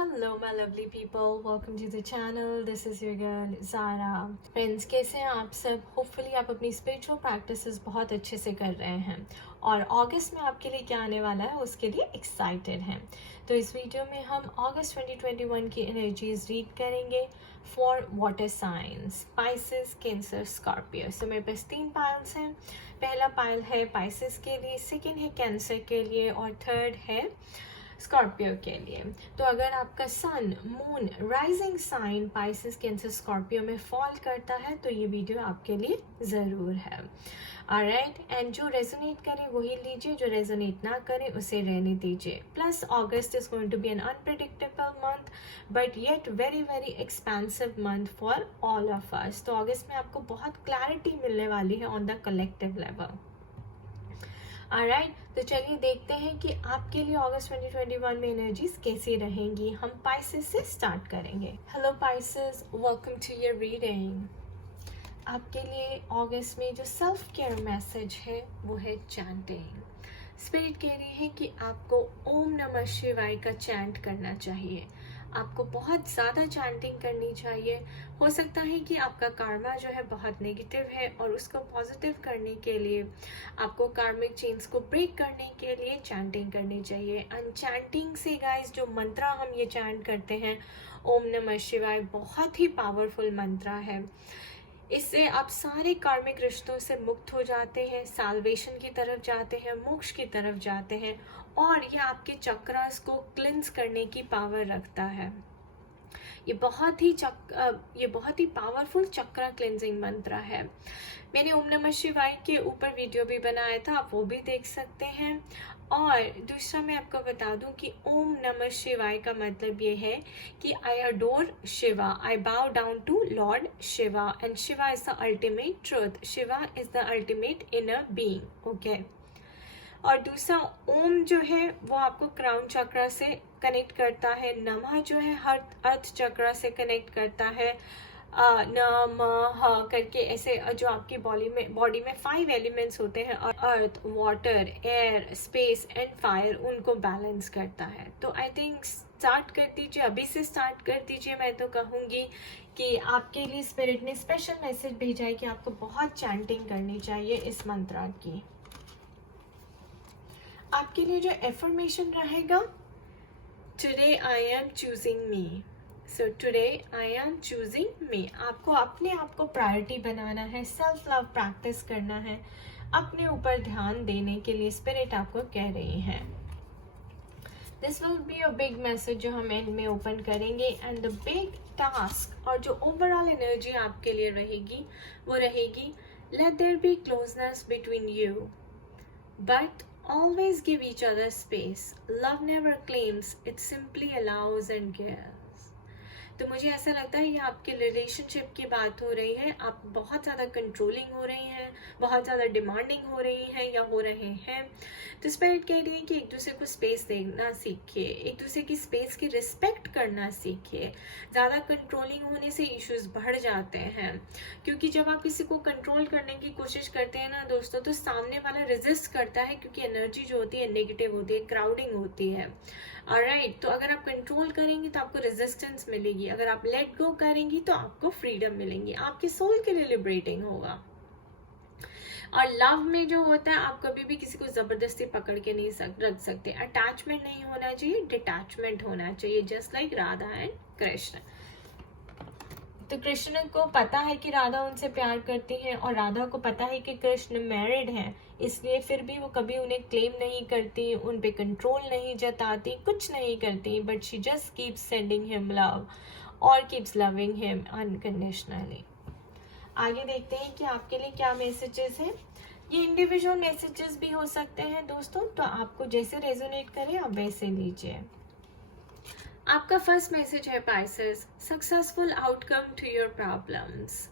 Hello my lovely people, welcome to the channel. This is your girl Zara. Friends, कैसे हैं आप सब? Hopefully आप अपनी स्पिरिचुअल प्रैक्टिसेस बहुत अच्छे से कर रहे हैं और अगस्त में आपके लिए क्या आने वाला है उसके लिए एक्साइटेड हैं। तो इस वीडियो में हम अगस्त 2021 की एनर्जीज रीड करेंगे for water signs, Pisces, Cancer, Scorpio. So मेरे पास 3 पाइल्स हैं। पहला पाइल है पाइसेस के लिए, सेकेंड है कैंसर के लिए और थर्ड है स्कॉर्पियो के लिए। तो अगर आपका sun, moon, rising sign Pisces, Cancer, Scorpio में फॉल करता है तो ये वीडियो आपके लिए ज़रूर है। ऑलराइट, एंड जो रेजोनेट करे वही लीजिए, जो रेजोनेट ना करे उसे रहने दीजिए। Plus August is going to be an unpredictable month but yet very very expensive month for all of us. तो अगस्त में आपको बहुत क्लैरिटी मिलने वाली है on the collective level. Alright, तो चलिए देखते हैं कि आपके लिए अगस्त 2021 में एनर्जीज कैसी रहेंगी। हम पाइसेस से स्टार्ट करेंगे। Hello Pisces, welcome to your reading. आपके लिए अगस्त में जो सेल्फ केयर मैसेज है वो है चैंटिंग। स्पिरिट कह रही है कि आपको ओम नमः शिवाय का चैंट करना चाहिए। आपको बहुत ज़्यादा चैंटिंग करनी चाहिए। हो सकता है कि आपका कार्मा जो है बहुत नेगेटिव है और उसको पॉजिटिव करने के लिए आपको कार्मिक चेन्स को ब्रेक करने के लिए चैंटिंग करनी चाहिए। एंड चैंटिंग से गाइस जो मंत्रा हम ये चैंट करते हैं ओम नमः शिवाय, बहुत ही पावरफुल मंत्रा है। इससे आप सारे कार्मिक रिश्तों से मुक्त हो जाते हैं, साल्वेशन की तरफ जाते हैं, मोक्ष की तरफ जाते हैं और ये आपके चक्रास को क्लिंस करने की पावर रखता है। ये बहुत ही पावरफुल चक्रा क्लिंजिंग मंत्र है। मैंने ओम नमः शिवाय के ऊपर वीडियो भी बनाया था, आप वो भी देख सकते हैं। और दूसरा मैं आपको बता दूं कि ओम नमः शिवाय का मतलब ये है कि I adore Shiva, I bow down to Lord Shiva and Shiva is the ultimate truth, Shiva is the ultimate inner being. Okay, और दूसरा ओम जो है वो आपको क्राउन चक्र से कनेक्ट करता है, नमः जो है हर अर्थ चक्र से कनेक्ट करता है। नमः करके ऐसे जो आपकी बॉडी में 5 एलिमेंट्स होते हैं, earth, water, air, space and fire, उनको बैलेंस करता है। तो आई थिंक स्टार्ट कर दीजिए, अभी से स्टार्ट कर दीजिए। मैं तो कहूँगी कि आपके लिए स्पिरिट ने स्पेशल मैसेज भेजा है कि आपको बहुत चैंटिंग करनी चाहिए इस मंत्र की। आपके लिए जो एफर्मेशन रहेगा, today I am choosing me. So today I am choosing मी। आपको अपने आप को प्रायोरिटी बनाना है, सेल्फ लव प्रैक्टिस करना है, अपने ऊपर ध्यान देने के लिए स्पिरिट आपको कह रही है। This will be a big message जो हम एंड में ओपन करेंगे। एंड द बिग टास्क और जो ओवरऑल एनर्जी आपके लिए रहेगी वो रहेगी, let there be closeness between you but always give each other space. Love never claims, it simply allows and gives. तो मुझे ऐसा लगता है ये आपके रिलेशनशिप की बात हो रही है। आप बहुत ज़्यादा कंट्रोलिंग हो रही हैं, बहुत ज़्यादा डिमांडिंग हो रही हैं या हो रहे हैं। तो स्पिरिट कह रही है कि एक दूसरे को स्पेस देना सीखिए, एक दूसरे की स्पेस की रिस्पेक्ट करना सीखिए। ज़्यादा कंट्रोलिंग होने से इश्यूज बढ़ जाते हैं, क्योंकि जब आप किसी को कंट्रोल करने की कोशिश करते हैं ना दोस्तों, तो सामने वाला रेजिस्ट करता है, क्योंकि एनर्जी जो होती है नेगेटिव होती है, क्राउडिंग होती है। ऑलराइट, तो अगर आप कंट्रोल करेंगी तो आपको रेजिस्टेंस मिलेगी, अगर आप लेट गो करेंगी तो आपको फ्रीडम मिलेंगी, आपके सोल के लिए लिबरेटिंग होगा। और लव में जो होता है, आप कभी भी किसी को जबरदस्ती पकड़ के नहीं रख सकते। अटैचमेंट नहीं होना चाहिए, डिटैचमेंट होना चाहिए, just like Radha and Krishna. तो कृष्ण को पता है कि राधा उनसे प्यार करती है और राधा को पता है कि कृष्ण मैरिड हैं, इसलिए फिर भी वो कभी उन्हें क्लेम नहीं करती, उन पे कंट्रोल नहीं जताती, कुछ नहीं करती, but she just keeps sending him love और कीप्स लविंग हिम अनकंडीशनली। आगे देखते हैं कि आपके लिए क्या मैसेजेस हैं। ये इंडिविजुअल मैसेजेस भी हो सकते हैं दोस्तों, तो आपको जैसे रेजोनेट करे आप वैसे लीजिए। आपका फर्स्ट मैसेज है Pisces, successful outcome to your problems.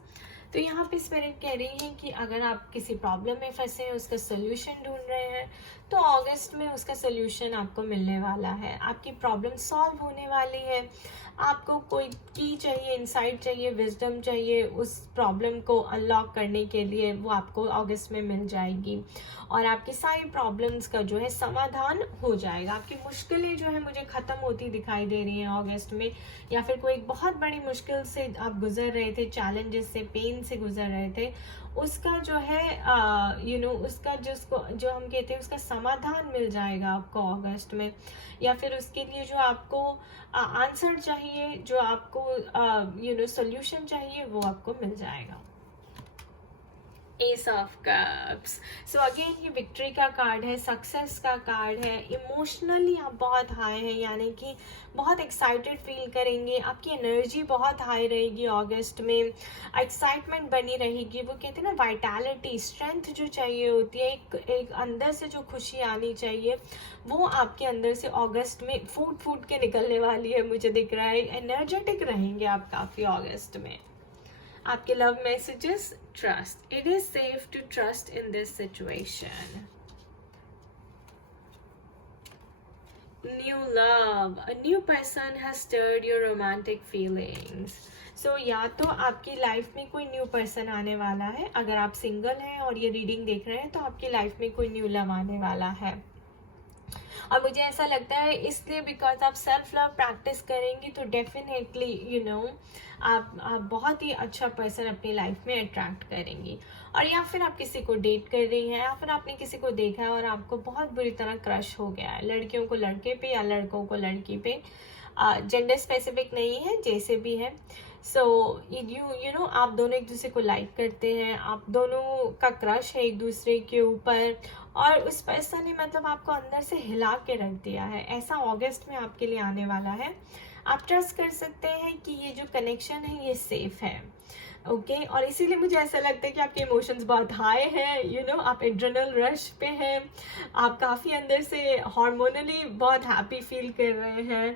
तो यहाँ पे स्पिरिट कह रही है कि अगर आप किसी प्रॉब्लम में फंसे हैं, उसका सोल्यूशन ढूंढ रहे हैं, तो अगस्त में उसका सोल्यूशन आपको मिलने वाला है, आपकी प्रॉब्लम सॉल्व होने वाली है। आपको कोई की चाहिए, इंसाइट चाहिए, विजडम चाहिए उस प्रॉब्लम को अनलॉक करने के लिए, वो आपको अगस्त में मिल जाएगी और आपकी सारी प्रॉब्लम्स का जो है समाधान हो जाएगा। आपकी मुश्किलें जो है मुझे ख़त्म होती दिखाई दे रही हैं अगस्त में, या फिर कोई बहुत बड़ी मुश्किल से आप गुजर रहे थे, चैलेंजेस से, पेन से गुजर रहे थे, उसका जो है उसका जिसको जो हम कहते हैं उसका समाधान मिल जाएगा आपको अगस्त में। या फिर उसके लिए जो आपको आंसर चाहिए, जो आपको सोल्यूशन चाहिए, वो आपको मिल जाएगा। S of cups, so again ये विक्ट्री का कार्ड है, सक्सेस का कार्ड है। इमोशनली आप बहुत हाई हैं, यानी कि बहुत एक्साइटेड फील करेंगे, आपकी एनर्जी बहुत हाई रहेगी अगस्त में, एक्साइटमेंट बनी रहेगी। वो कहते हैं ना वाइटैलिटी, स्ट्रेंथ जो चाहिए होती है, एक अंदर से जो खुशी आनी चाहिए, वो आपके अंदर से अगस्त में फूट फूट के निकलने वाली है, मुझे दिख रहा है। एनर्जेटिक रहेंगे आप काफ़ी अगस्त में। आपके love messages, trust, it is safe to trust in this situation. New love, a new person has stirred your romantic feelings. So या तो आपकी लाइफ में कोई न्यू पर्सन आने वाला है, अगर आप सिंगल हैं और ये रीडिंग देख रहे हैं तो आपकी लाइफ में कोई न्यू लव आने वाला है। और मुझे ऐसा लगता है इसलिए बिकॉज आप सेल्फ लव प्रैक्टिस करेंगी तो डेफिनेटली आप बहुत ही अच्छा पर्सन अपनी लाइफ में अट्रैक्ट करेंगी। और या फिर आप किसी को डेट कर रही हैं, या फिर आपने किसी को देखा है और आपको बहुत बुरी तरह क्रश हो गया है, लड़कियों को लड़के पे या लड़कों को लड़की पे, जेंडर स्पेसिफिक नहीं है, जैसे भी है। सो आप दोनों एक दूसरे को लाइक करते हैं, आप दोनों का क्रश है एक दूसरे के ऊपर, और उस पर्सन ने मतलब आपको अंदर से हिला के रख दिया है। ऐसा अगस्त में आपके लिए आने वाला है। आप ट्रस्ट कर सकते हैं कि ये जो कनेक्शन है ये सेफ है, ओके और इसीलिए मुझे ऐसा लगता है कि आपके इमोशंस बहुत हाई हैं, आप एड्रेनल रश पे हैं, आप काफ़ी अंदर से हार्मोनली बहुत हैप्पी फील कर रहे हैं,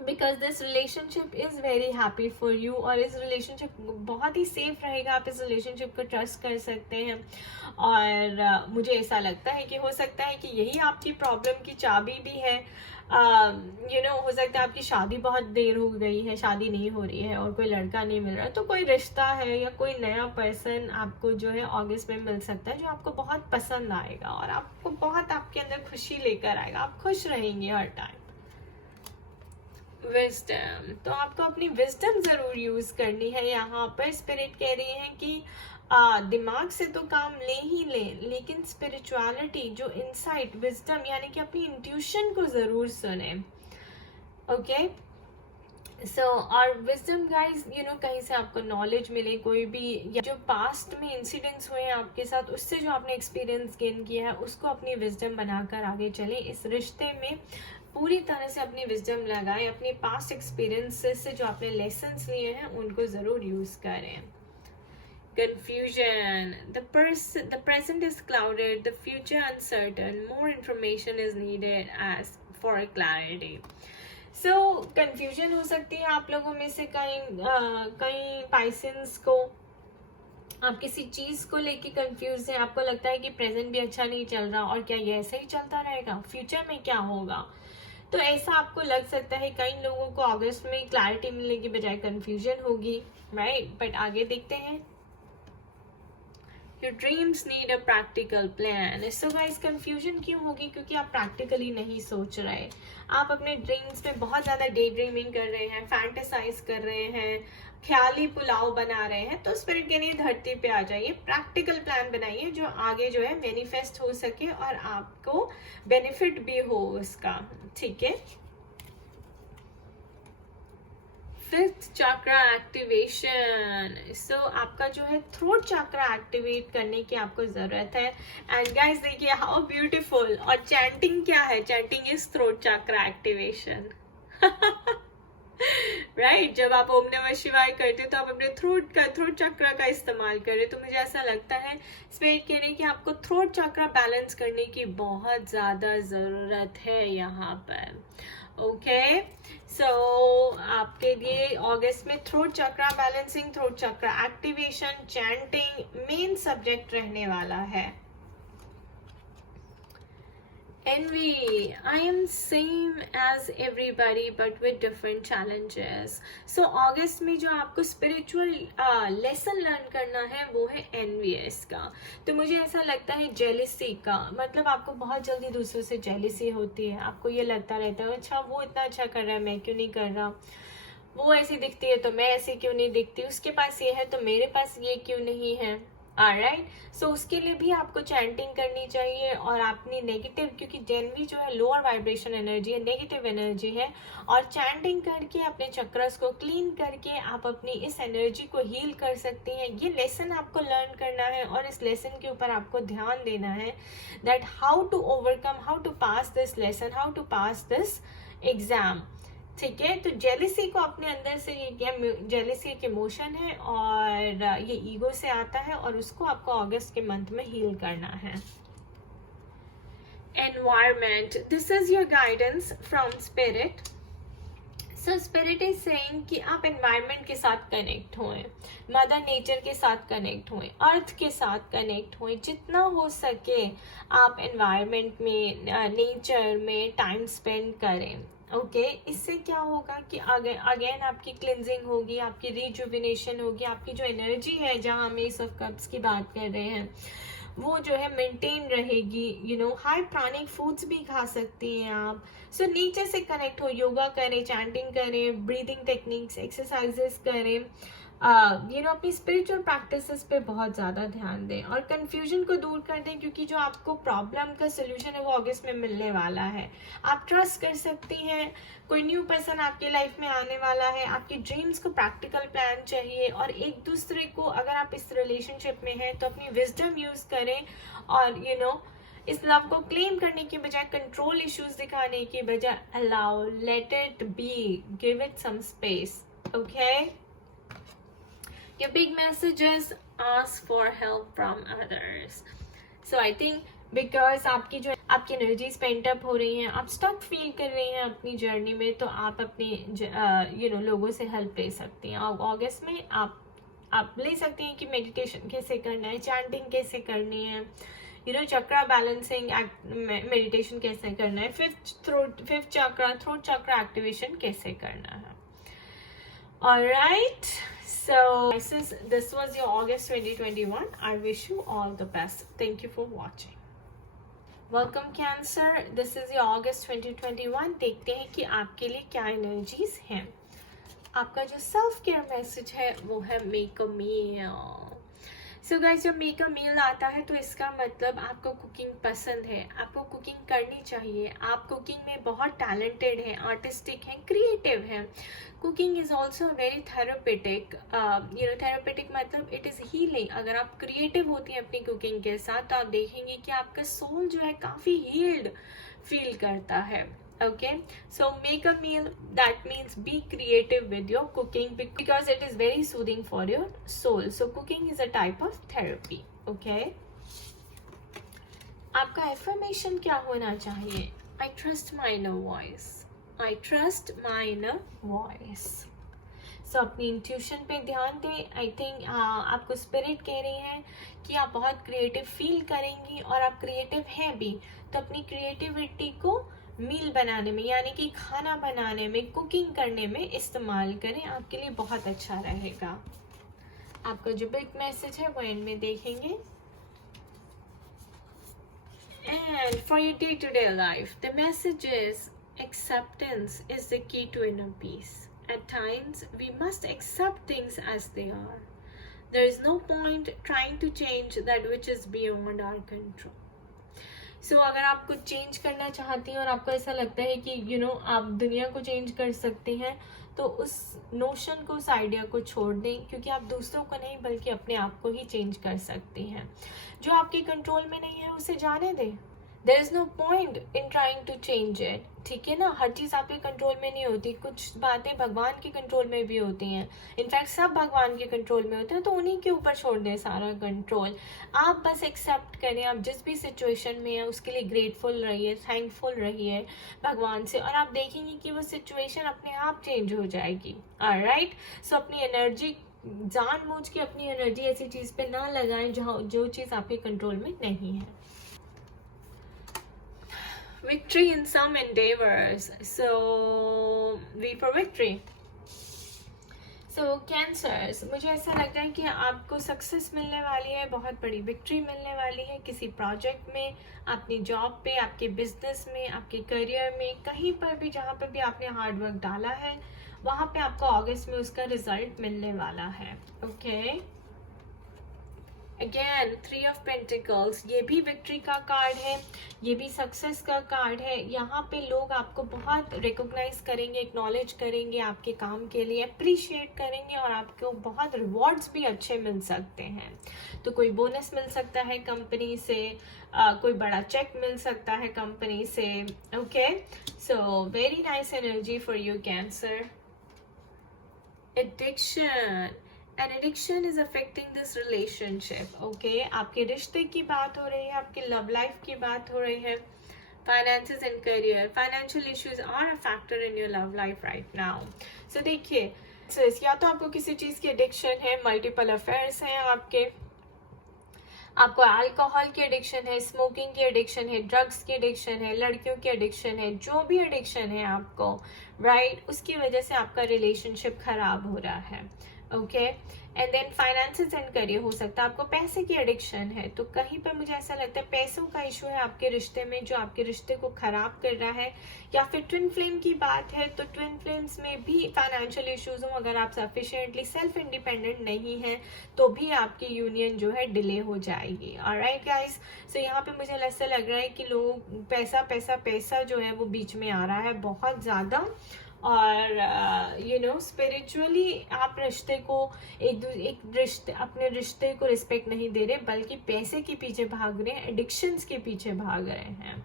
because this relationship is very happy for you, और इस रिलेशनशिप बहुत ही सेफ रहेगा, आप इस रिलेशनशिप को ट्रस्ट कर सकते हैं। और मुझे ऐसा लगता है कि हो सकता है कि यही आपकी प्रॉब्लम की चाबी भी है। हो सकता है आपकी शादी बहुत देर हो गई है, शादी नहीं हो रही है और कोई लड़का नहीं मिल रहा है, तो कोई रिश्ता है या कोई नया पर्सन आपको जो है अगस्त में मिल सकता है जो आपको बहुत पसंद आएगा और आपको बहुत आपके अंदर खुशी लेकर आएगा, आप खुश रहेंगे हर टाइम। विजडम, तो आपको अपनी विजडम जरूर यूज करनी है। यहाँ पर स्पिरिट कह रही है कि दिमाग से तो काम ले ही ले, लेकिन स्पिरिचुअलिटी जो इनसाइट विजडम यानी कि अपनी इंट्यूशन को जरूर सुने, ओके सो और विजडम गाइज कहीं से आपको नॉलेज मिले, कोई भी या जो पास्ट में इंसिडेंट्स हुए हैं आपके साथ, उससे जो आपने एक्सपीरियंस गेन किया है उसको अपनी विजडम बनाकर आगे चले। इस रिश्ते में पूरी तरह से अपनी विजडम लगाएं, अपने पास्ट एक्सपीरियंसेस से जो आपने लेसन्स लिए हैं उनको ज़रूर यूज़ करें। Confusion, the present is clouded, the future uncertain, more information is needed as for clarity. So confusion हो सकती है आप लोगों में से कई पाइसेंस को, आप किसी चीज़ को लेके कंफ्यूज है, आपको लगता है कि प्रेजेंट भी अच्छा नहीं चल रहा और क्या ये ऐसे ही चलता रहेगा, फ्यूचर में क्या होगा, तो ऐसा आपको लग सकता है। कई लोगों को अगस्त में क्लैरिटी मिलने की बजाय कंफ्यूजन होगी, राइट, बट आगे देखते हैं। Your dreams need a practical plan. So guys, confusion क्यों होगी? क्योंकि आप प्रैक्टिकली नहीं सोच रहे, आप अपने ड्रीम्स में बहुत ज़्यादा डे ड्रीमिंग कर रहे हैं, फैंटेसाइज कर रहे हैं, ख्याली पुलाव बना रहे हैं। तो स्पिरिट के लिए धरती पे आ जाइए, प्रैक्टिकल प्लान बनाइए जो आगे जो है मैनिफेस्ट हो सके और आपको बेनिफिट भी हो उसका, ठीक है। फिफ्थ चक्रा एक्टिवेशन, सो आपका जो है थ्रोट चक्रा एक्टिवेट करने की आपको ज़रूरत है। एंड गाइस देखिए हाउ ब्यूटीफुल, और चैंटिंग क्या है, chanting is throat chakra activation right जब आप ओम नमः शिवाय करते हो तो आप अपने थ्रोट चक्रा का इस्तेमाल कर रहे हो। तो मुझे ऐसा लगता है स्पिरिट कह रहे हैं कि आपको थ्रोट चक्रा बैलेंस करने की बहुत ज़्यादा ज़रूरत है यहाँ पर, ओके सो आपके लिए अगस्त में थ्रोट चक्रा बैलेंसिंग, थ्रोट चक्रा एक्टिवेशन, चैंटिंग मेन सब्जेक्ट रहने वाला है। Envy, I am same as everybody but with different challenges. So अगस्त में जो आपको स्पिरिचुअल लेसन लर्न करना है वो है एनवीएस का. तो मुझे ऐसा लगता है जेलिसी का, मतलब आपको बहुत जल्दी दूसरों से जेलिसी होती है. आपको ये लगता रहता है अच्छा वो इतना अच्छा कर रहा है मैं क्यों नहीं कर रहा, वो ऐसी दिखती है तो मैं ऐसी क्यों नहीं दिखती, उसके पास ये है तो मेरे पास ये क्यों नहीं है. ऑलराइट, सो उसके लिए भी आपको चैंटिंग करनी चाहिए. और अपनी नेगेटिव, क्योंकि जेनवी जो है लोअर वाइब्रेशन एनर्जी है, नेगेटिव एनर्जी है, और चैंटिंग करके अपने चक्रस को क्लीन करके आप अपनी इस एनर्जी को हील कर सकती हैं. ये लेसन आपको लर्न करना है और इस लेसन के ऊपर आपको ध्यान देना है that how to overcome, how to pass this lesson, how to pass this exam. ठीक है, तो जेलिसी को अपने अंदर से, ये जेलिसी एक इमोशन है और ये ईगो से आता है और उसको आपको अगस्त के मंथ में हील करना है. Environment, this is your guidance from spirit. So spirit is saying कि आप एनवायरमेंट के साथ कनेक्ट होएं, मदर नेचर के साथ कनेक्ट होएं, अर्थ के साथ कनेक्ट होएं. जितना हो सके आप एनवायरमेंट में, नेचर में टाइम स्पेंड करें. ओके, इससे क्या होगा कि अगेन आपकी क्लिनजिंग होगी, आपकी रिजुविनेशन होगी, आपकी जो एनर्जी है जहाँ हम एस ऑफ कप्स की बात कर रहे हैं वो जो है मेंटेन रहेगी. हाई प्राणिक फूड्स भी खा सकती हैं आप. सो नेचर से कनेक्ट हो, योगा करें, चैंटिंग करें, ब्रीदिंग टेक्निक्स, एक्सरसाइजेस करें. अपनी स्पिरिचुअल प्रैक्टिसेस पे बहुत ज़्यादा ध्यान दें और कंफ्यूजन को दूर कर दें, क्योंकि जो आपको प्रॉब्लम का सोल्यूशन है वो अगस्त में मिलने वाला है. आप ट्रस्ट कर सकती हैं, कोई न्यू पर्सन आपकी लाइफ में आने वाला है. आपकी ड्रीम्स को प्रैक्टिकल प्लान चाहिए और एक दूसरे को, अगर आप इस रिलेशनशिप में हैं तो अपनी विजडम यूज करें और इस लव को क्लेम करने की बजाय कंट्रोल इश्यूज दिखाने की बजाय allow, let it be, give it some space. Okay, your big message is ask for help from others. So I think because आपकी एनर्जी स्पेंड अप हो रही हैं, आप स्टक फील कर रही हैं अपनी जर्नी में, तो आप अपनी लोगों से हेल्प ले सकती हैं. और अगस्त में आप ले सकती हैं कि मेडिटेशन कैसे करना है, चैंटिंग कैसे करनी है, चक्रा बैलेंसिंग मेडिटेशन कैसे करना है, फिफ्थ चक्रा, थ्रोट चक्रा एक्टिवेशन कैसे करना है. Alright, so this was your August 2021. I wish you all the best. Thank you for watching. Welcome Cancer. This is your August 2021. देखते हैं कि आपके लिए क्या एनर्जीज हैं. आपका जो सेल्फ केयर मैसेज है वो है make a meal. So guys, जब मेक अ मील आता है तो इसका मतलब आपको कुकिंग पसंद है, आपको कुकिंग करनी चाहिए, आप कुकिंग में बहुत टैलेंटेड हैं, आर्टिस्टिक हैं, क्रिएटिव हैं. Cooking is also very therapeutic. Therapeutic मतलब इट इज़ हीलिंग. अगर आप क्रिएटिव होती हैं अपनी कुकिंग के साथ तो आप देखेंगे कि आपका सोल जो है काफ़ी हील्ड फील करता है. Okay, so make a meal. That means be creative with your cooking because it is very soothing for your soul. So cooking is a type of therapy. Okay, आपका affirmation क्या होना चाहिए? I trust my inner voice. I trust my inner voice. So अपनी intuition पे ध्यान दें. I think आपको spirit कह रही है कि आप बहुत क्रिएटिव फील करेंगी और आप क्रिएटिव हैं भी, तो अपनी क्रिएटिविटी को मील बनाने में, यानी कि खाना बनाने में, कुकिंग करने में इस्तेमाल करें. आपके लिए बहुत अच्छा रहेगा. आपका जो बिग मैसेज है वो एंड में देखेंगे. And for your day to day life the message is acceptance is the key to inner peace. At times we must accept things as they are. There is no point trying to change that which is beyond our control. अगर आप कुछ change करना चाहती हैं और आपको ऐसा लगता है कि आप दुनिया को चेंज कर सकती हैं, तो उस नोशन को, उस आइडिया को छोड़ दें, क्योंकि आप दूसरों को नहीं बल्कि अपने आप को ही चेंज कर सकती हैं. जो आपके कंट्रोल में नहीं है उसे जाने दें. There is no point in trying to change it. ठीक है ना, हर चीज़ आपके कंट्रोल में नहीं होती. कुछ बातें भगवान के कंट्रोल में भी होती हैं. इनफैक्ट सब भगवान के कंट्रोल में होते हैं, तो उन्हीं के ऊपर छोड़ दें सारा कंट्रोल. आप बस एक्सेप्ट करें, आप जिस भी सिचुएशन में हैं उसके लिए ग्रेटफुल रहिए, थैंकफुल रहिए भगवान से, और आप देखेंगे कि वो सिचुएशन अपने आप चेंज हो जाएगी. ऑलराइट, सो अपनी एनर्जी, जानबूझ के अपनी एनर्जी ऐसी चीज़ पे ना लगाएं जो चीज़ आपके कंट्रोल में नहीं है. victory in some endeavors, so V for victory. So cancers, मुझे ऐसा लग रहा है कि आपको सक्सेस मिलने वाली है, बहुत बड़ी विक्ट्री मिलने वाली है किसी प्रोजेक्ट में, अपनी जॉब पे, आपके बिजनेस में, आपके करियर में, कहीं पर भी जहाँ पर भी आपने हार्ड वर्क डाला है वहाँ पे आपको अगस्त में उसका रिजल्ट मिलने वाला है. ओके, अगेन 3 ऑफ पेंटिकल्स, ये भी विक्ट्री का कार्ड है, ये भी सक्सेस का कार्ड है. यहाँ पे लोग आपको बहुत रिकॉग्नाइज करेंगे, एक्नॉलेज करेंगे आपके काम के लिए, अप्रिशिएट करेंगे और आपको बहुत रिवॉर्ड्स भी अच्छे मिल सकते हैं. तो कोई बोनस मिल सकता है कंपनी से, कोई बड़ा चेक मिल सकता है कंपनी से. Okay, so very nice energy for you cancer. Addiction, An addiction is affecting this relationship. Okay, आपके रिश्ते की बात हो रही है, आपके लव लाइफ की बात हो रही है. Finances and career, financial issues are a factor in your love life right now. So देखिए, या तो आपको किसी चीज़ की एडिक्शन है, मल्टीपल अफेयर्स हैं आपको अल्कोहल की एडिक्शन है, स्मोकिंग की एडिक्शन है, ड्रग्स की एडिक्शन है, लड़कियों की एडिक्शन है, जो भी एडिक्शन है आपको, राइट, उसकी वजह से आपका रिलेशनशिप खराब हो रहा है. Okay, and then finances and career, हो सकता है आपको पैसे की एडिक्शन है, तो कहीं पर मुझे ऐसा लगता है पैसों का इशू है आपके रिश्ते में जो आपके रिश्ते को खराब कर रहा है. या फिर ट्विन फ्लेम की बात है तो ट्विन फ्लेम्स में भी फाइनेंशियल इश्यूज हो, अगर आप सफिशिएंटली सेल्फ इंडिपेंडेंट नहीं हैं तो भी आपकी यूनियन जो है डिले हो जाएगी. ऑलराइट गाइस, सो यहाँ पे मुझे ऐसा लग रहा है कि लोग पैसा पैसा पैसा जो है वो बीच में आ रहा है बहुत ज़्यादा, और यू नो स्पिरिचुअली आप रिश्ते को अपने रिश्ते को रिस्पेक्ट नहीं दे रहे, बल्कि पैसे के पीछे भाग रहे हैं, एडिक्शंस के पीछे भाग रहे हैं.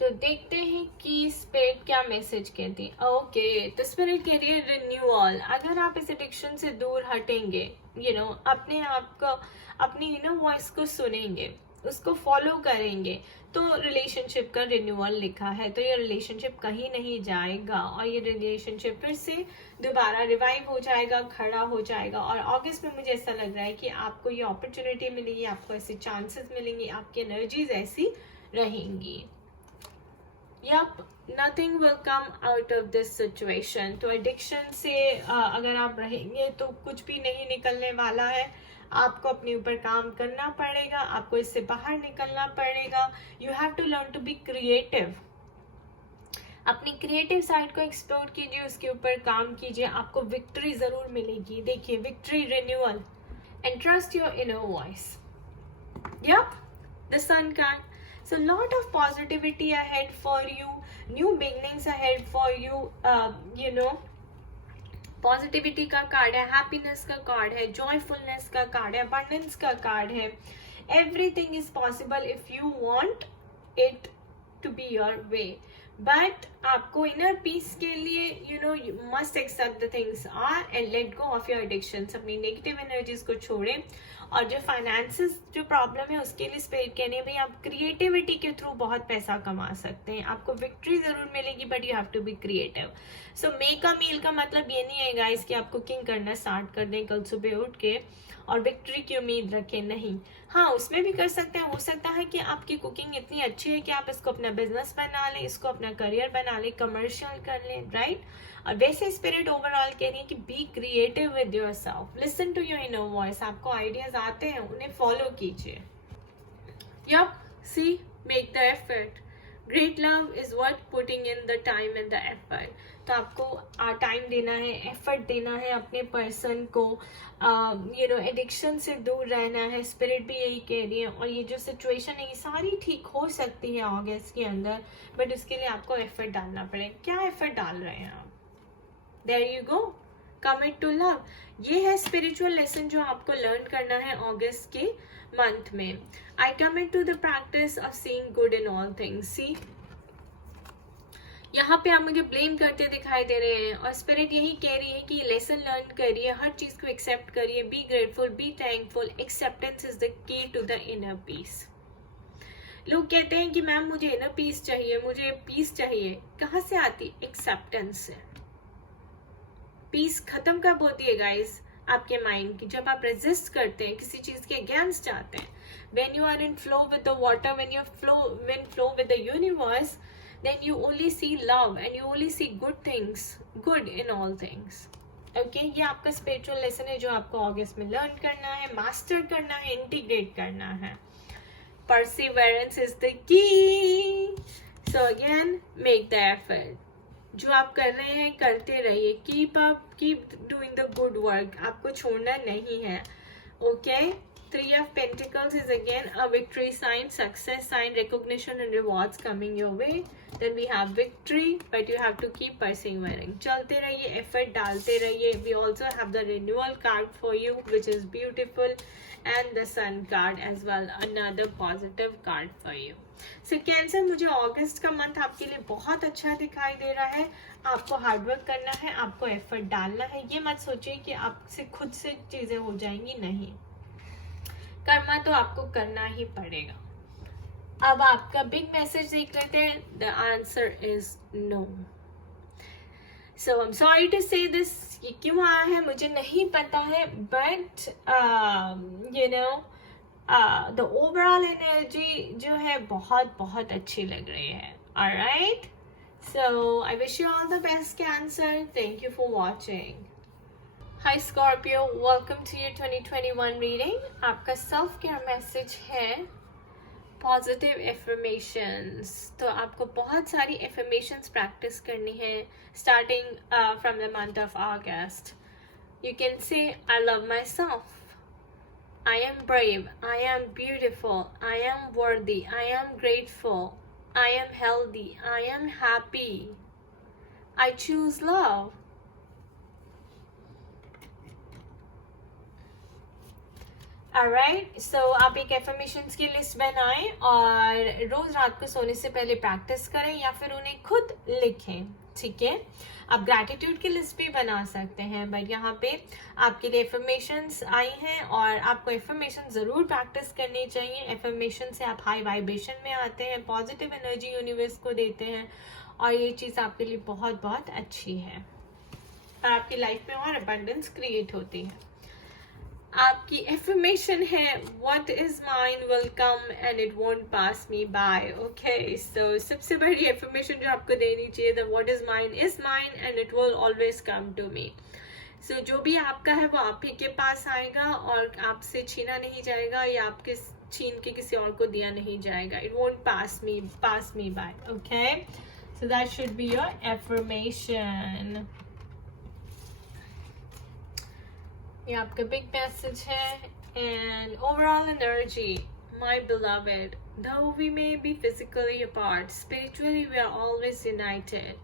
तो देखते हैं कि स्पिरिट क्या मैसेज कहती है. ओके, तो स्पिरिट कह रही है रिन्यूअल. अगर आप इस एडिक्शन से दूर हटेंगे, यू नो अपने आप को, अपनी वॉइस को सुनेंगे, उसको फॉलो करेंगे, तो रिलेशनशिप का रिन्यूअल लिखा है, तो ये रिलेशनशिप कहीं नहीं जाएगा और ये रिलेशनशिप फिर से दोबारा रिवाइव हो जाएगा, खड़ा हो जाएगा. और अगस्त में मुझे ऐसा लग रहा है कि आपको ये अपॉर्चुनिटी मिलेगी, आपको ऐसे चांसेस मिलेंगे, आपकी एनर्जीज ऐसी रहेंगी. Yep, nothing will come out of this situation. तो एडिक्शन से अगर आप रहेंगे तो कुछ भी नहीं निकलने वाला है. आपको अपने ऊपर काम करना पड़ेगा, आपको इससे बाहर निकलना पड़ेगा. You have to learn to be creative. अपनी क्रिएटिव साइड को एक्सप्लोर कीजिए, उसके ऊपर काम कीजिए, आपको विक्ट्री जरूर मिलेगी. देखिए, victory, renewal and trust your inner voice. Yep, the sun card. So lot of positivity ahead for you, new beginnings ahead for you. You know, positivity का कार्ड है, हैप्पीनेस का कार्ड है, जॉयफुलनेस का card है, abundance का card है. Everything is possible if you want it to be your way. But आपको inner peace के लिए you must accept the things are and let go of your addictions. अपनी negative energies को छोड़ें. और जो फाइनेंसेस जो प्रॉब्लम है उसके लिए स्पिरिट कहने भाई आप क्रिएटिविटी के थ्रू बहुत पैसा कमा सकते हैं. आपको विक्ट्री जरूर मिलेगी, but you have to be creative. So make a meal का मतलब ये नहीं है गाइस कि आप कुकिंग करना स्टार्ट कर दें कल सुबह उठ के और विक्ट्री की उम्मीद रखें. नहीं, हाँ उसमें भी कर सकते हैं. हो सकता है कि आपकी कुकिंग इतनी अच्छी है कि आप इसको अपना बिजनेस बना लें, इसको अपना करियर बना लें, कमर्शियल कर लें, राइट. और वैसे स्पिरिट ओवरऑल कह रही है कि be creative with yourself, listen to your inner voice. आपको आइडियाज आते हैं, उन्हें फॉलो कीजिए. Yep, see, make the effort. Great love is worth putting in the time and the effort. तो आपको टाइम देना है, एफर्ट देना है अपने पर्सन को, एडिक्शन से दूर रहना है. स्पिरिट भी यही कह रही है. और ये जो सिचुएशन है ये सारी ठीक हो सकती है अगस्त के अंदर, बट उसके लिए आपको एफर्ट डालना पड़ेगा. क्या एफर्ट डाल रहे हैं आप? There you go, commit to love. ये है स्पिरिचुअल लेसन जो आपको लर्न करना है अगस्त के मंथ में. I commit to the practice of seeing good in all things. See, यहाँ पे आप मुझे ब्लेम करते दिखाई दे रहे हैं और स्पिरिट यही कह रही है कि लेसन लर्न करिए, हर चीज को एक्सेप्ट करिए. Be grateful, be thankful. Acceptance is the key to the inner peace. लोग कहते हैं कि मैम मुझे इनर पीस चाहिए, मुझे पीस चाहिए. कहाँ से आती? एक्सेप्टेंस से. पीस खत्म कब होती है गाइस? आपके माइंड की. जब आप रेजिस्ट करते हैं, किसी चीज के अगेंस्ट जाते हैं, When you are in flow with the water, when flow with the universe, then you only see love and you only see good things, good in all things. Okay ये आपका spiritual lesson है जो आपको अगस्त में learn करना है, master करना है, इंटीग्रेट करना है. परसिवरेंस इज द की. So again make the effort. जो आप कर रहे हैं करते रहिए. Keep doing the good work. आपको छोड़ना नहीं है. Okay. Three of Pentacles is again a victory sign, success sign, recognition and rewards coming your way. Then we have victory, but you have to keep persevering. चलते रहिए, effort डालते रहिए. We also have the renewal card for you, which is beautiful, and the sun card as well, another positive card for you. So Cancer, मुझे अगस्त का month आपके लिए बहुत अच्छा दिखाई दे रहा है. आपको हार्डवर्क करना है, आपको एफर्ट डालना है. ये मत सोचिए कि आपसे खुद से चीजें हो जाएंगी, नहीं. कर्मा तो आपको करना ही पड़ेगा. अब आपका बिग मैसेज देख लेते हैं. The answer is no. So I am sorry to say this. ये क्यों आया है मुझे नहीं पता है, but you know the overall energy जो है बहुत बहुत अच्छी लग रही है. Alright. So I wish you all the best Cancer. Thank you for watching. Hi Scorpio, welcome to your 2021 reading. आपका self care message है positive affirmations. तो आपको बहुत सारी affirmations practice करनी है starting from the month of August. You can say, I love myself. I am brave. I am beautiful. I am worthy. I am grateful. I am healthy. I am happy. I choose love. Alright, so आप एक affirmations की list बनाएं और रोज रात को सोने से पहले प्रैक्टिस करें या फिर उन्हें खुद लिखें. ठीक है. आप ग्रैटिट्यूड की लिस्ट भी बना सकते हैं, बट यहाँ पे आपके लिए एफर्मेशंस आई हैं और आपको एफर्मेशन जरूर प्रैक्टिस करनी चाहिए. एफर्मेशन से आप हाई वाइब्रेशन में आते हैं, पॉजिटिव एनर्जी यूनिवर्स को देते हैं और ये चीज़ आपके लिए बहुत बहुत अच्छी है और आपकी लाइफ में और अबंडेंस क्रिएट होती है. आपकी एफर्मेशन है what is mine will come and it won't pass me by. Okay, so सबसे बड़ी एफर्मेशन जो आपको देनी चाहिए the what is mine and it will always come to me. So जो भी आपका है वो आप ही के पास आएगा और आपसे छीना नहीं जाएगा या आपके छीन के किसी और को दिया नहीं जाएगा. It won't pass me by. Okay, so that should be your affirmation. ये आपका बिग मैसेज है. And overall energy, my beloved, though we may be physically apart, spiritually we are always united.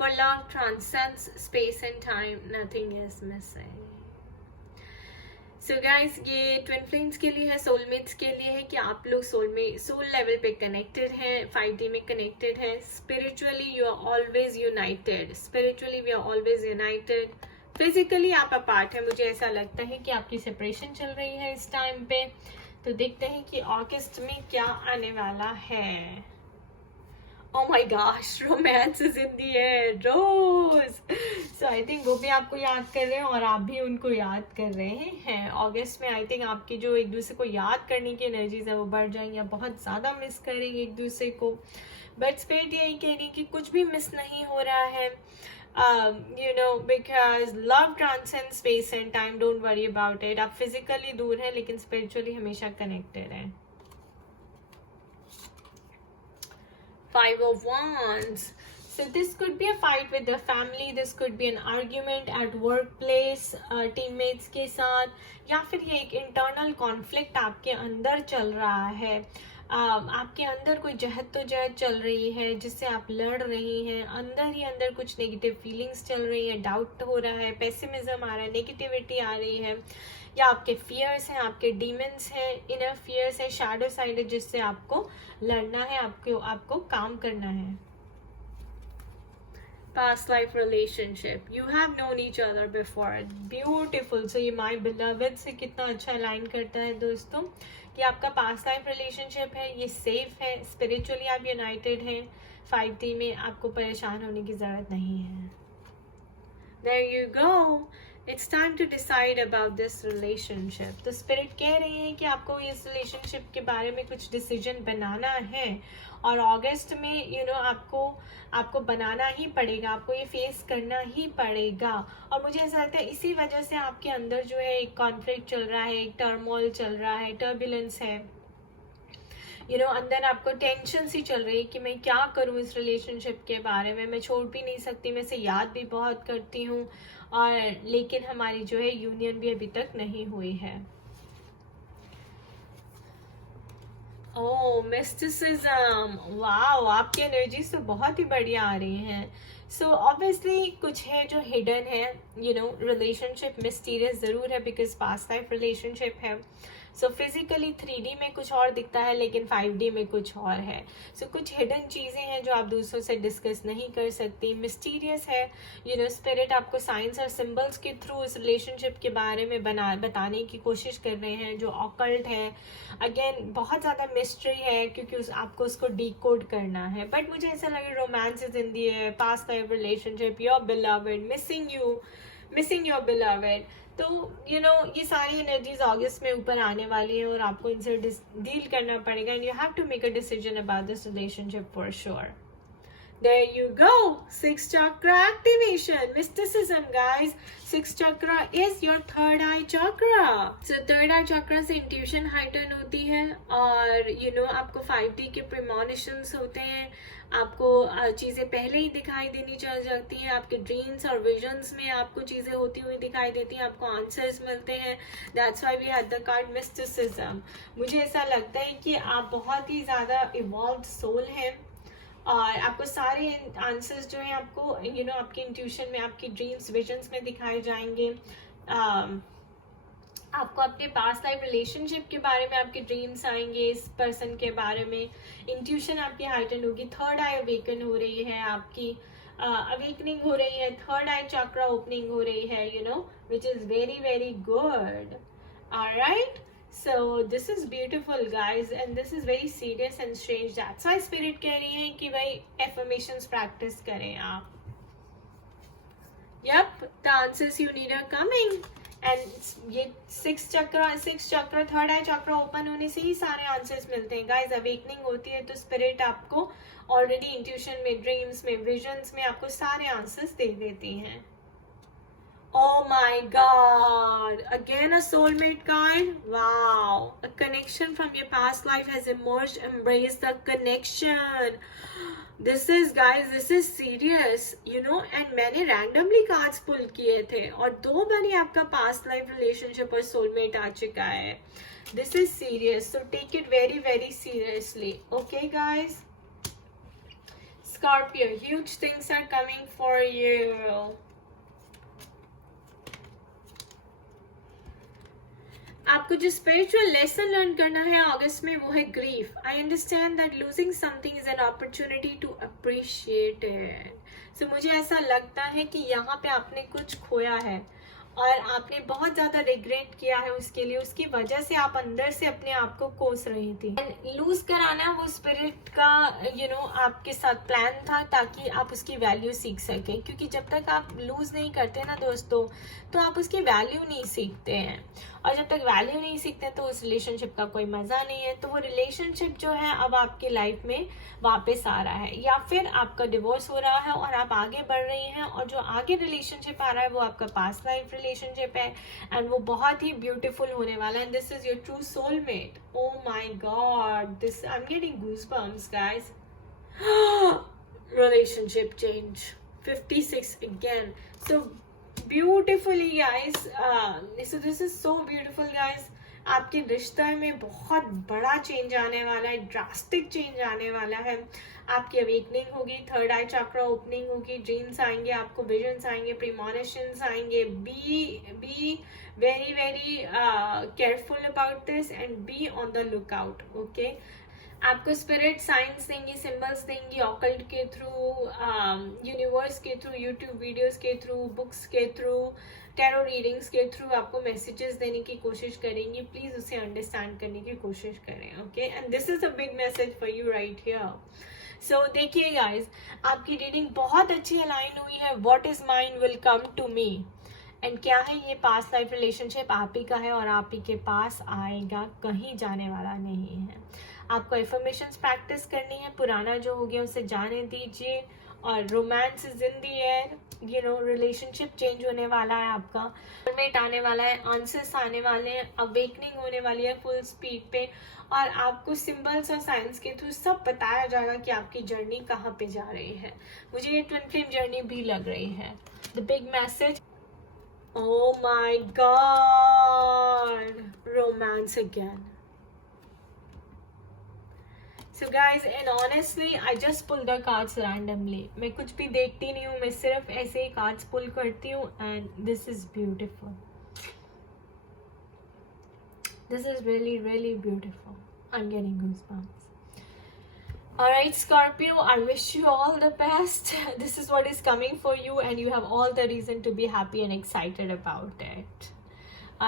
For love transcends space and time, nothing is missing. So guys, ये twin flames के लिए है, soulmates के लिए है कि आप लोग सोल लेवल पे कनेक्टेड हैं, 5D में कनेक्टेड हैं. Spiritually you are always united. Spiritually we are always united. Physically आप अपार्ट है. मुझे ऐसा लगता है कि आपकी सेपरेशन चल रही है इस टाइम पे. तो देखते हैं कि अगस्त में क्या आने वाला है. Oh my gosh, romance is in the air, Rose. So I think वो भी आपको याद कर रहे हैं और आप भी उनको याद कर रहे हैं. अगस्त में आई थिंक आपकी जो एक दूसरे को याद करने की एनर्जीज है वो बढ़ जाएंगी. आप बहुत ज़्यादा मिस करेंगे एक दूसरे को. बट स्पिरिट यही कह रही है कि कुछ भी मिस नहीं हो रहा है. You know, because love transcends space and time. Don't worry about it. आप physically दूर हैं लेकिन spiritually हमेशा connected हैं. 5 of Wands. So this could be a fight with the family. This could be an argument at workplace, teammates के साथ, या फिर ये एक internal conflict आपके अंदर चल रहा है. आपके अंदर कोई जहद चल रही है जिससे आप लड़ रही हैं. अंदर ही अंदर कुछ नेगेटिव फीलिंग्स चल रही है, डाउट हो रहा है, पेसिमिज्म आ रहा है, नेगेटिविटी आ रही है, या आपके फियर्स हैं, आपके डीमंस हैं, इनर फियर्स हैं, शैडो साइड है जिससे आपको लड़ना है, आपको काम करना है. Past life relationship, you have known each other before. Beautiful. So ये my beloved से कितना अच्छा अलाइन करता है दोस्तों कि आपका पास्ट लाइफ रिलेशनशिप है, ये सेफ है. स्पिरिचुअली आप यूनाइटेड हैं. 5D में आपको परेशान होने की ज़रूरत नहीं है. There you go. It's time to decide about this relationship. तो स्पिरिट कह रही है कि आपको इस रिलेशनशिप के बारे में कुछ डिसीजन बनाना है, और अगस्त में आपको बनाना ही पड़ेगा, आपको ये फेस करना ही पड़ेगा। और मुझे ऐसा लगता है इसी वजह से आपके अंदर जो है एक कॉन्फ्लिक्ट चल रहा है, एक टर्मोल चल रहा है, टर्बुलेंस है, अंदर आपको टेंशन सी चल रही है कि मैं क्या करूं इस रिलेशनशिप के बारे में, मैं छोड़ भी नहीं सकती, मैं इसे याद भी बहुत करती हूँ, और लेकिन हमारी जो है यूनियन भी अभी तक नहीं हुई है। ओह, मिस्टिसिज्म, वाओ, आपकी एनर्जीज तो बहुत ही बढ़िया आ रही हैं। सो ऑब्वियसली कुछ है जो हिडन है, रिलेशनशिप मिस्टीरियस ज़रूर है बिकॉज पास्ट लाइफ रिलेशनशिप है। सो फिजिकली 3D में कुछ और दिखता है, लेकिन 5D में कुछ और है। सो कुछ हिडन चीज़ें हैं जो आप दूसरों से डिस्कस नहीं कर सकती, मिस्टीरियस है। स्पिरिट आपको साइंस और सिंबल्स के थ्रू इस रिलेशनशिप के बारे में बताने की कोशिश कर रहे हैं, जो ऑकल्ट है। अगेन बहुत ज़्यादा मिस्ट्री है क्योंकि आपको उसको डीकोड करना है। बट मुझे ऐसा लगे रोमांस इज इन दी है, past life relationship, your beloved, missing your beloved. तो ये सारी एनर्जीज अगस्त में ऊपर आने वाली है और आपको इनसे डील करना पड़ेगा, and you have to make a decision about this relationship for sure. There you go, 6th chakra activation, mysticism guys. 6th chakra is your third eye chakra. So third eye chakra से intuition heighten होती है, और आपको 5D के premonitions होते हैं, आपको चीज़ें पहले ही दिखाई देनी चल जाती हैं, आपके ड्रीम्स और विजन्स में आपको चीज़ें होती हुई दिखाई देती हैं, आपको आंसर्स मिलते हैं। That's why we had the card mysticism. मुझे ऐसा लगता है कि आप बहुत ही ज़्यादा इवॉल्व्ड सोल हैं, और आपको सारे आंसर्स जो हैं आपको आपकी इंट्यूशन में, आपकी ड्रीम्स विजन्स में दिखाए जाएंगे। आपको अपने पास्ट लाइफ रिलेशनशिप के बारे में आपके ड्रीम्स आएंगे, इस पर्सन के बारे में इंट्यूशन आपकी हाइटन होगी, थर्ड आई अवेकन हो रही है, आपकी अवेकनिंग हो रही है, थर्ड आई चक्रा ओपनिंग हो रही है, which is very very good. Alright, so this is beautiful guys, and this is very serious and strange. That's why spirit कह रही है कि भाई affirmations practice करें आप। Yep, the answers you need are coming, and ये 6 चक्र third आई चक्र ओपन होने से ही सारे आंसर्स मिलते हैं गाइज। अवेकनिंग होती है तो स्पिरिट आपको ऑलरेडी इंट्यूशन में, ड्रीम्स में, विजन्स में आपको सारे आंसर्स दे देती हैं। Oh my God, again a soulmate card. Wow, a connection from your past life has emerged. Embrace the connection. This is serious, and मैंने randomly cards pull किए थे और 2 बार ही आपका past life relationship और soulmate आ चुका है। This is serious, so take it very very seriously. Okay guys? Scorpio, huge things are coming for you. आपको जो स्पिरिचुअल लेसन लर्न करना है अगस्त में वो है grief. I understand that losing something is an opportunity to appreciate it. So मुझे ऐसा लगता है कि यहाँ पे आपने कुछ खोया है और आपने बहुत ज़्यादा रिग्रेट किया है उसके लिए, उसकी वजह से आप अंदर से अपने आप को कोस रही थी। लूज कराना वो स्पिरिट का आपके साथ प्लान था ताकि आप उसकी वैल्यू सीख सकें, क्योंकि जब तक आप लूज नहीं करते ना दोस्तों तो आप उसकी वैल्यू नहीं सीखते हैं, और जब तक वैल्यू नहीं सीखते तो उस रिलेशनशिप का कोई मज़ा नहीं है। तो वो रिलेशनशिप जो है अब आपकी लाइफ में वापस आ रहा है, या फिर आपका डिवोर्स हो रहा है और आप आगे बढ़ रही हैं, और जो आगे रिलेशनशिप आ रहा है वो आपका पास्ट लाइफ रिलेशनशिप है, एंड वो बहुत ही ब्यूटीफुल होने वाला है। And this is your true soulmate. Oh my God, this I am getting goosebumps guys. Relationship change 56 again. So beautifully guys, so this is so beautiful guys. आपके रिश्ते में बहुत बड़ा चेंज आने वाला है, ड्रास्टिक चेंज आने वाला है। आपकी अवेकनिंग होगी, थर्ड आई चक्रा ओपनिंग होगी, ड्रीम्स आएंगे, आपको विजन्स आएंगे, प्रीमोनिशंस आएंगे। Be very very careful about this and be on the look out. Okay, आपको स्पिरिट साइंस देंगी, सिंबल्स देंगी, ऑकल्ट के थ्रू, यूनिवर्स के थ्रू, यूट्यूब वीडियोस के थ्रू, बुक्स के थ्रू, टैरो रीडिंग्स के थ्रू आपको मैसेजेस देने की कोशिश करेंगी। प्लीज उसे अंडरस्टैंड करने की कोशिश करें। Okay, and this is a big message for you right here. So देखिए गाइज, आपकी रीडिंग बहुत अच्छी अलाइन हुई है। What is mine will come to me, and क्या है ये पास्ट लाइफ रिलेशनशिप आप ही का है और आप ही के पास आएगा, कहीं जाने वाला नहीं है। आपको एफर्मेशंस प्रैक्टिस करनी है, पुराना जो हो गया उसे जाने दीजिए, और romance is in the air, you know, relationship change होने वाला है, आपका सोलमेट आने वाला है, आंसर्स आने वाले हैं, अवेकनिंग होने वाली है फुल स्पीड पे, और आपको सिंबल्स और साइंस के थ्रू सब बताया जाएगा कि आपकी जर्नी कहाँ पे जा रही है। मुझे ये ट्विन फ्लेम जर्नी भी लग रही है। The big message, oh my god, romance again. So guys, and honestly I just pull the cards randomly. मैं कुछ भी देखती नहीं हूँ, मैं सिर्फ ऐसे ही cards pull करती हूँ, and this is beautiful. This is really really beautiful. I'm getting goosebumps. Alright Scorpio, I wish you all the best. This is what is coming for you, and you have all the reason to be happy and excited about it.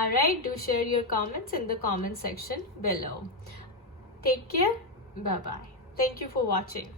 Alright, do share your comments in the comment section below. Take care. Bye bye. Thank you for watching.